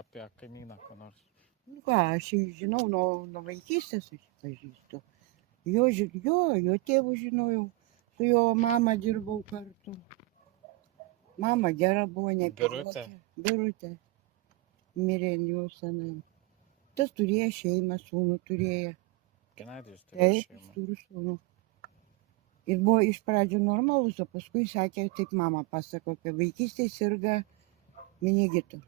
apie kaimyną, ko nors. Nu ką, aš jį žinau nuo vaikystės, aš jį pažįstu. Jo tėvų žinojau, su jo mama dirbau kartu. Mama gera buvo, nepilotė. Birutė. Mirė jau senai. Tas turėjo šeimą, sūnų turėjo. Genadijus turėjo Taip, šeimą. turi sūnų. Ir buvo iš pradžių normalus, o paskui sakė, taip mama pasako, kad vaikystėje sirga meningitu.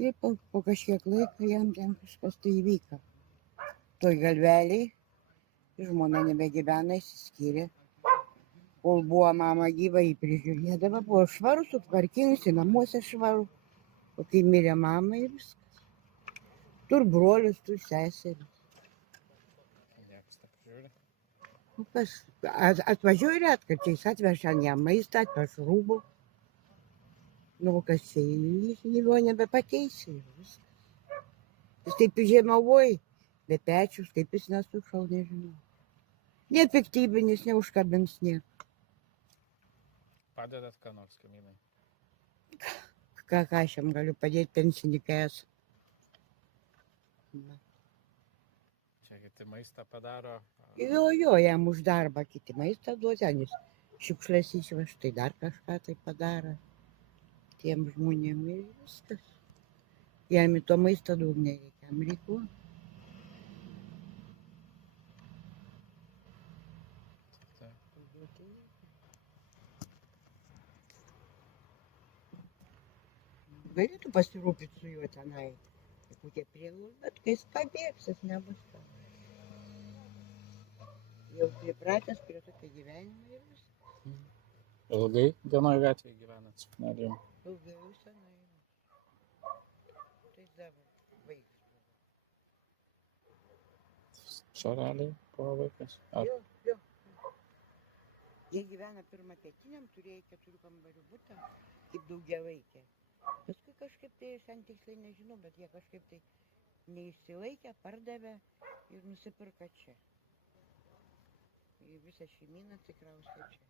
Ir po kažkiek laiko jam ten kažkas tai įvyko. Toj galveliai, žmona nebegyvena, išsiskyrė. Kol buvo mama gyva, jį prižiūrėdavo, buvo švarus, sutvarkingas, namuose švaru. O kai mirė mama ir viskas. Tur brolius, tur seseris. Niekas neprižiūri. Nu, kas atvažiuoja retkarčiais, atveža jam maistą, atveža rūbų. Nu, kas čia, jis jo nebepakeisi. Viskas. Jis taip žiemavoja, be pečius, kaip jis nesušal, nežinau. Nepiktybinis, neužkabins nieko. Padedat ką nors kaimynai? Ką aš jam galiu padėti, pensininkas. Čia kiti maistą padaro. Jo, jam už darbą kiti maistą duoda, nes šiukšlės išvež, tai dar kažką tai padaro. Tiem žmonėm ir viskas. Jam į to maistą daug nereikia, jam reikia. Galėtų pasirūpinti su juo tenai, kokie prieglaudos, bet kai jis pabėgs, jis nebus to. Jau pripratęs prie tokio gyvenimo ir viskas. Ilgai vienoj gatvėje gyvenat su Knedijum? Daugiau senai. Tai dabar vaikas. Čia realiai buvo vaikas? Jo. Jie gyvena pirmą pietiniam, turėjo 4 kambarių butą, kaip daugiavaikė. Paskui kažkaip tai, aš tiksliai nežinau, bet jie kažkaip tai neišsilaikė, pardavė ir nusipirko čia. Ir visą šeimyną atsikraustė čia.